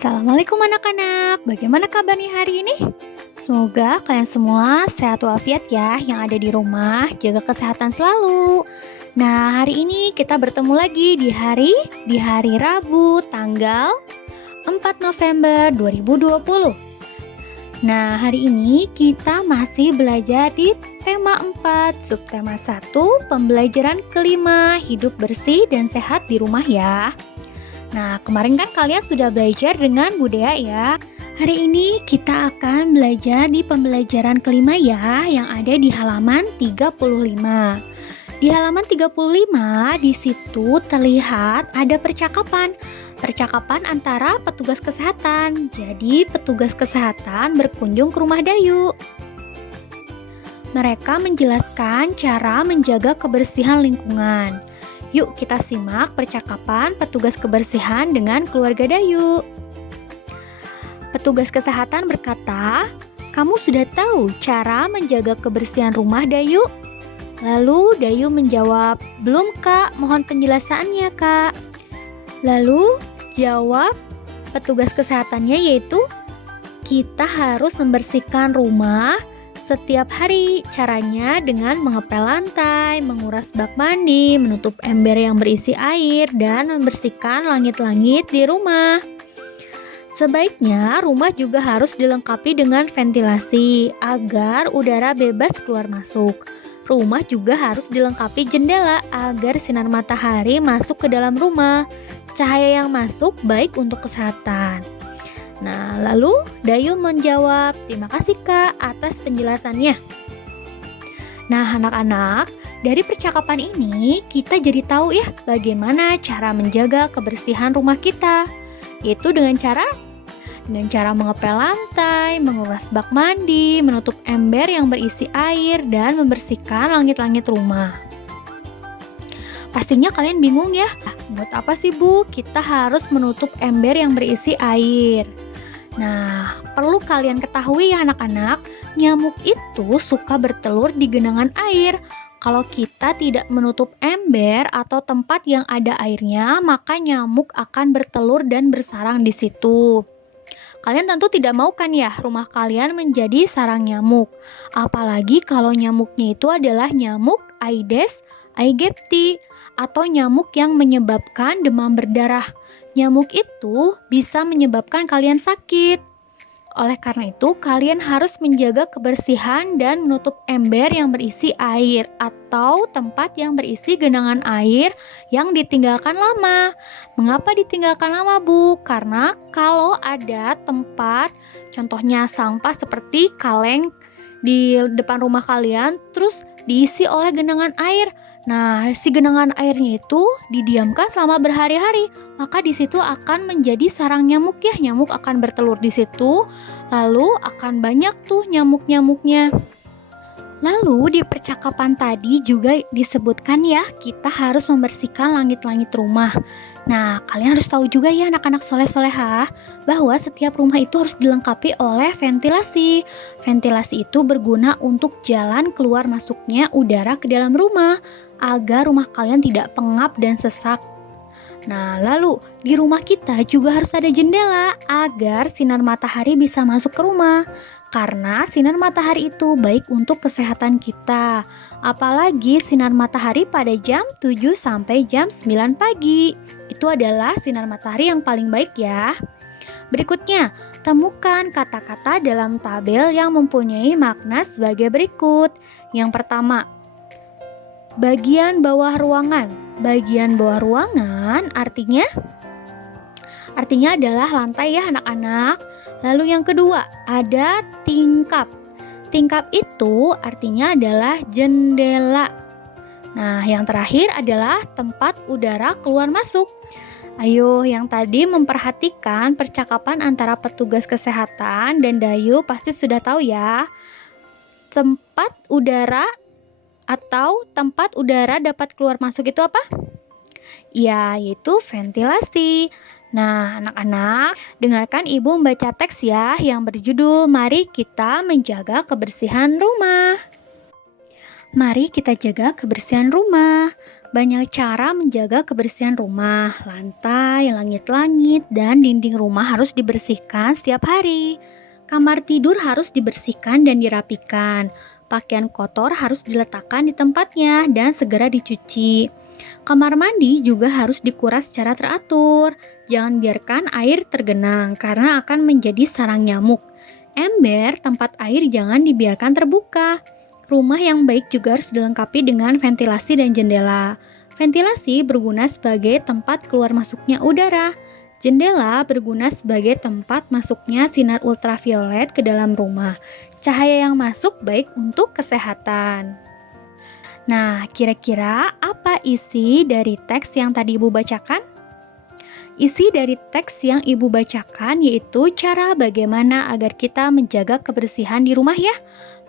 Assalamualaikum anak-anak, bagaimana kabarnya hari ini? Semoga kalian semua sehat walafiat ya yang ada di rumah, jaga kesehatan selalu. Nah, hari ini kita bertemu lagi di hari Rabu tanggal 4 November 2020. Nah, hari ini kita masih belajar di tema 4, subtema 1, pembelajaran kelima, hidup bersih dan sehat di rumah ya. Nah, kemarin kan kalian sudah belajar dengan budaya ya. Hari ini kita akan belajar di pembelajaran kelima ya, yang ada di halaman 35. Di halaman 35, di situ terlihat ada percakapan antara petugas kesehatan. Jadi, petugas kesehatan berkunjung ke rumah Dayu. Mereka menjelaskan cara menjaga kebersihan lingkungan. Yuk kita simak percakapan petugas kebersihan dengan keluarga Dayu. Petugas kesehatan berkata, "Kamu sudah tahu cara menjaga kebersihan rumah, Dayu?" Lalu Dayu menjawab, "Belum Kak, mohon penjelasannya Kak." Lalu jawab petugas kesehatannya yaitu, "Kita harus membersihkan rumah setiap hari, caranya dengan mengepel lantai, menguras bak mandi, menutup ember yang berisi air, dan membersihkan langit-langit di rumah. Sebaiknya rumah juga harus dilengkapi dengan ventilasi agar udara bebas keluar masuk. Rumah juga harus dilengkapi jendela agar sinar matahari masuk ke dalam rumah. Cahaya yang masuk baik untuk kesehatan." Nah, lalu Dayu menjawab, "Terima kasih Kak atas penjelasannya." Nah, anak-anak, dari percakapan ini kita jadi tahu ya bagaimana cara menjaga kebersihan rumah kita. Yaitu dengan cara mengepel lantai, menguras bak mandi, menutup ember yang berisi air, dan membersihkan langit-langit rumah. Pastinya kalian bingung ya, buat apa sih Bu kita harus menutup ember yang berisi air? Nah, perlu kalian ketahui ya anak-anak, nyamuk itu suka bertelur di genangan air. Kalau kita tidak menutup ember atau tempat yang ada airnya, maka nyamuk akan bertelur dan bersarang di situ. Kalian tentu tidak mau kan ya rumah kalian menjadi sarang nyamuk. Apalagi kalau nyamuknya itu adalah nyamuk Aedes aegypti atau nyamuk yang menyebabkan demam berdarah. Nyamuk itu bisa menyebabkan kalian sakit. Oleh karena itu, kalian harus menjaga kebersihan dan menutup ember yang berisi air atau tempat yang berisi genangan air yang ditinggalkan lama. Mengapa ditinggalkan lama, Bu? Karena kalau ada tempat, contohnya sampah seperti kaleng di depan rumah kalian, terus diisi oleh genangan air. Nah, si genangan airnya itu didiamkan selama berhari-hari, maka di situ akan menjadi sarang nyamuk ya. Nyamuk akan bertelur di situ, lalu akan banyak tuh nyamuk-nyamuknya. Lalu di percakapan tadi juga disebutkan ya, kita harus membersihkan langit-langit rumah. Nah, kalian harus tahu juga ya anak-anak soleh-solehah, bahwa setiap rumah itu harus dilengkapi oleh ventilasi. Ventilasi itu berguna untuk jalan keluar masuknya udara ke dalam rumah, agar rumah kalian tidak pengap dan sesak. Nah, lalu di rumah kita juga harus ada jendela agar sinar matahari bisa masuk ke rumah. Karena sinar matahari itu baik untuk kesehatan kita. Apalagi sinar matahari pada jam 7 sampai jam 9 pagi. Itu adalah sinar matahari yang paling baik ya. Berikutnya, temukan kata-kata dalam tabel yang mempunyai makna sebagai berikut. Yang pertama, bagian bawah ruangan. Bagian bawah ruangan artinya adalah lantai ya anak-anak. Lalu yang kedua, ada tingkap. Tingkap itu artinya adalah jendela. Nah, yang terakhir adalah tempat udara keluar masuk. Ayo, yang tadi memperhatikan percakapan antara petugas kesehatan dan Dayu pasti sudah tahu ya. Tempat udara atau tempat udara dapat keluar masuk itu apa? Ya, yaitu ventilasi. Nah, anak-anak, dengarkan Ibu membaca teks ya yang berjudul "Mari Kita Menjaga Kebersihan Rumah". Mari kita jaga kebersihan rumah. Banyak cara menjaga kebersihan rumah. Lantai, langit-langit, dan dinding rumah harus dibersihkan setiap hari. Kamar tidur harus dibersihkan dan dirapikan. Pakaian kotor harus diletakkan di tempatnya dan segera dicuci. Kamar mandi juga harus dikuras secara teratur. Jangan biarkan air tergenang karena akan menjadi sarang nyamuk. Ember tempat air jangan dibiarkan terbuka. Rumah yang baik juga harus dilengkapi dengan ventilasi dan jendela. Ventilasi berguna sebagai tempat keluar masuknya udara. Jendela berguna sebagai tempat masuknya sinar ultraviolet ke dalam rumah. Cahaya yang masuk baik untuk kesehatan. Nah, kira-kira apa isi dari teks yang tadi Ibu bacakan? Isi dari teks yang Ibu bacakan yaitu cara bagaimana agar kita menjaga kebersihan di rumah ya.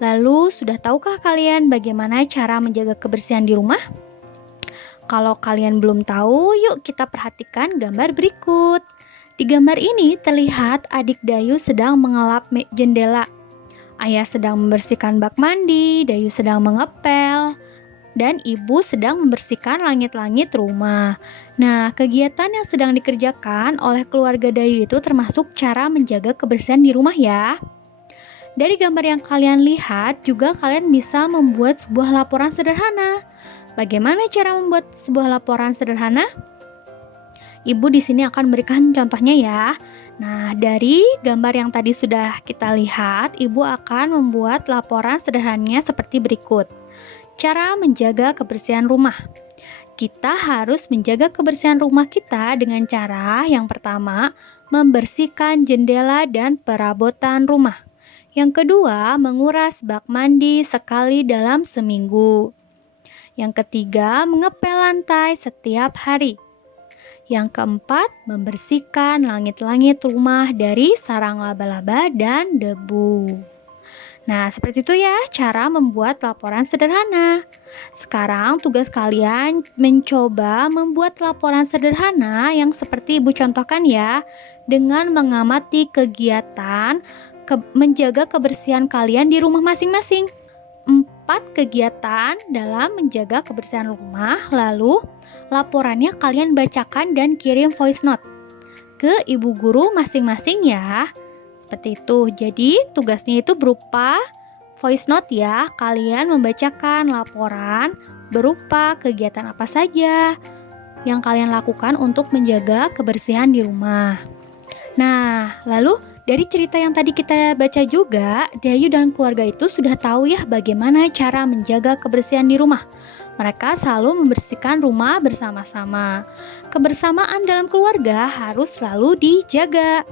Lalu, sudah tahukah kalian bagaimana cara menjaga kebersihan di rumah? Kalau kalian belum tahu, yuk kita perhatikan gambar berikut. Di gambar ini terlihat adik Dayu sedang mengelap jendela. Ayah sedang membersihkan bak mandi, Dayu sedang mengepel, dan ibu sedang membersihkan langit-langit rumah. Nah, kegiatan yang sedang dikerjakan oleh keluarga Dayu itu termasuk cara menjaga kebersihan di rumah ya. Dari gambar yang kalian lihat, juga kalian bisa membuat sebuah laporan sederhana. Bagaimana cara membuat sebuah laporan sederhana? Ibu di sini akan memberikan contohnya ya. Nah, dari gambar yang tadi sudah kita lihat, Ibu akan membuat laporan sederhananya seperti berikut. Cara menjaga kebersihan rumah. Kita harus menjaga kebersihan rumah kita dengan cara yang pertama, membersihkan jendela dan perabotan rumah. Yang kedua, menguras bak mandi sekali dalam seminggu. Yang ketiga, mengepel lantai setiap hari. Yang keempat, membersihkan langit-langit rumah dari sarang laba-laba dan debu. Nah, seperti itu ya cara membuat laporan sederhana. Sekarang tugas kalian mencoba membuat laporan sederhana yang seperti Ibu contohkan ya, dengan mengamati kegiatan menjaga kebersihan kalian di rumah masing-masing. 4 kegiatan dalam menjaga kebersihan rumah, lalu laporannya kalian bacakan dan kirim voice note ke ibu guru masing-masing ya. Seperti itu. Jadi tugasnya itu berupa voice note ya. Kalian membacakan laporan berupa kegiatan apa saja yang kalian lakukan untuk menjaga kebersihan di rumah. Nah, lalu dari cerita yang tadi kita baca juga, Dayu dan keluarga itu sudah tahu ya bagaimana cara menjaga kebersihan di rumah. Mereka selalu membersihkan rumah bersama-sama. Kebersamaan dalam keluarga harus selalu dijaga.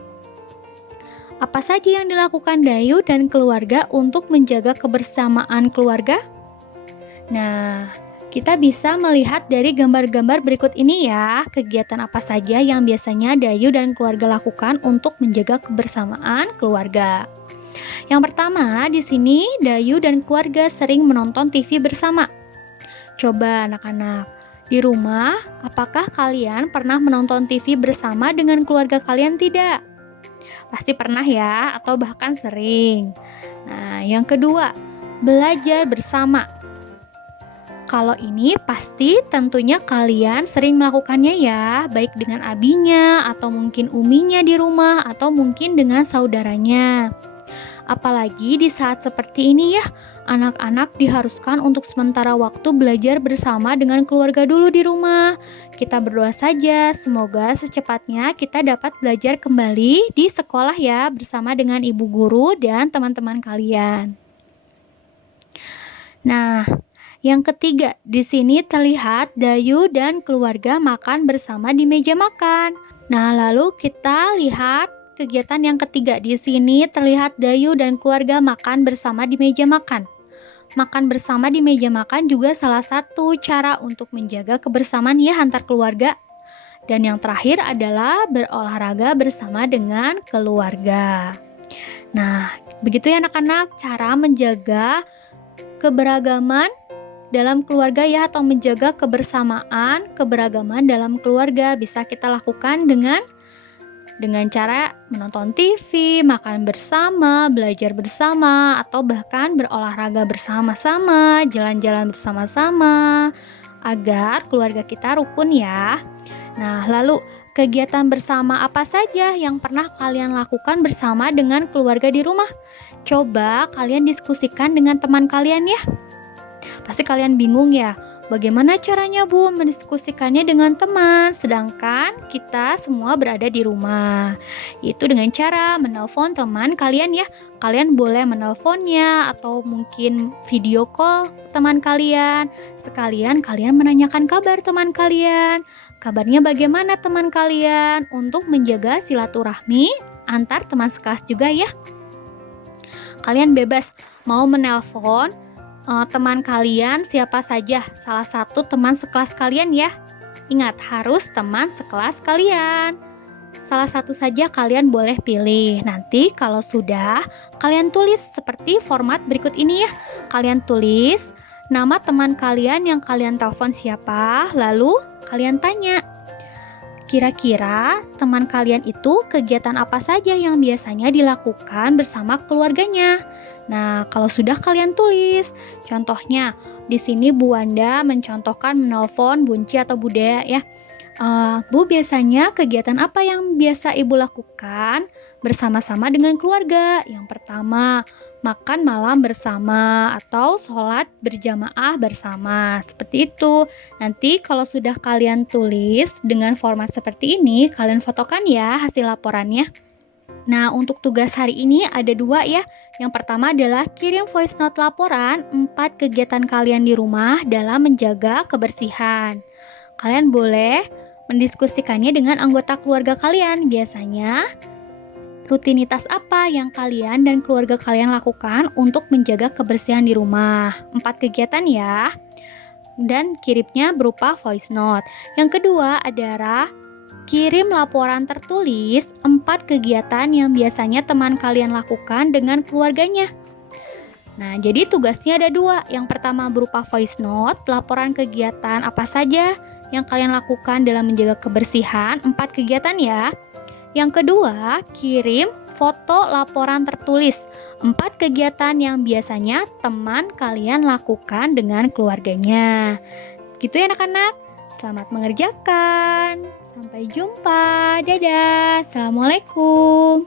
Apa saja yang dilakukan Dayu dan keluarga untuk menjaga kebersamaan keluarga? Nah, kita bisa melihat dari gambar-gambar berikut ini ya, kegiatan apa saja yang biasanya Dayu dan keluarga lakukan untuk menjaga kebersamaan keluarga. Yang pertama, di sini Dayu dan keluarga sering menonton TV bersama. Coba anak-anak, di rumah, apakah kalian pernah menonton TV bersama dengan keluarga kalian tidak? Pasti pernah ya, atau bahkan sering. Nah, yang kedua, belajar bersama. Kalau ini pasti tentunya kalian sering melakukannya ya, baik dengan abinya atau mungkin uminya di rumah atau mungkin dengan saudaranya. Apalagi di saat seperti ini ya, anak-anak diharuskan untuk sementara waktu belajar bersama dengan keluarga dulu di rumah. Kita berdoa saja, semoga secepatnya kita dapat belajar kembali di sekolah ya, bersama dengan ibu guru dan teman-teman kalian. Nah, yang ketiga, di sini terlihat Dayu dan keluarga makan bersama di meja makan. Nah, lalu kita lihat kegiatan yang ketiga. Di sini terlihat Dayu dan keluarga makan bersama di meja makan. Makan bersama di meja makan juga salah satu cara untuk menjaga kebersamaan ya antar keluarga. Dan yang terakhir adalah berolahraga bersama dengan keluarga. Nah, begitu ya anak-anak cara menjaga keberagaman dalam keluarga ya, atau menjaga kebersamaan, keberagaman dalam keluarga bisa kita lakukan dengan dengan cara menonton TV, makan bersama, belajar bersama, atau bahkan berolahraga bersama-sama, jalan-jalan bersama-sama, agar keluarga kita rukun ya. Nah, lalu kegiatan bersama apa saja yang pernah kalian lakukan bersama dengan keluarga di rumah? Coba kalian diskusikan dengan teman kalian ya. Pasti kalian bingung ya, bagaimana caranya Bu mendiskusikannya dengan teman, sedangkan kita semua berada di rumah. Itu dengan cara menelpon teman kalian ya. Kalian boleh menelponnya atau mungkin video call teman kalian. Sekalian kalian menanyakan kabar teman kalian. Kabarnya bagaimana teman kalian untuk menjaga silaturahmi antar teman sekelas juga ya. Kalian bebas mau menelpon teman kalian siapa saja, salah satu teman sekelas kalian ya. Ingat, harus teman sekelas kalian. Salah satu saja kalian boleh pilih. Nanti kalau sudah, kalian tulis seperti format berikut ini ya. Kalian tulis nama teman kalian yang kalian telepon siapa, lalu kalian tanya, kira-kira teman kalian itu kegiatan apa saja yang biasanya dilakukan bersama keluarganya. Nah, kalau sudah kalian tulis, contohnya di sini Bu Wanda mencontohkan menelpon Bunci atau Bude ya. Bu, biasanya kegiatan apa yang biasa Ibu lakukan bersama-sama dengan keluarga? Yang pertama, makan malam bersama atau sholat berjamaah bersama. Seperti itu. Nanti kalau sudah kalian tulis dengan format seperti ini, kalian fotokan ya hasil laporannya. Nah, untuk tugas hari ini ada 2 ya. Yang pertama adalah kirim voice note laporan 4 kegiatan kalian di rumah dalam menjaga kebersihan. Kalian boleh mendiskusikannya dengan anggota keluarga kalian. Biasanya, rutinitas apa yang kalian dan keluarga kalian lakukan untuk menjaga kebersihan di rumah? 4 kegiatan ya. Dan kirimnya berupa voice note. Yang kedua adalah kirim laporan tertulis 4 kegiatan yang biasanya teman kalian lakukan dengan keluarganya. Nah, jadi tugasnya ada 2. Yang pertama berupa voice note, laporan kegiatan apa saja yang kalian lakukan dalam menjaga kebersihan, 4 kegiatan ya. Yang kedua, kirim foto laporan tertulis 4 kegiatan yang biasanya teman kalian lakukan dengan keluarganya. Gitu ya anak-anak. Selamat mengerjakan. Sampai jumpa. Dadah. Assalamualaikum.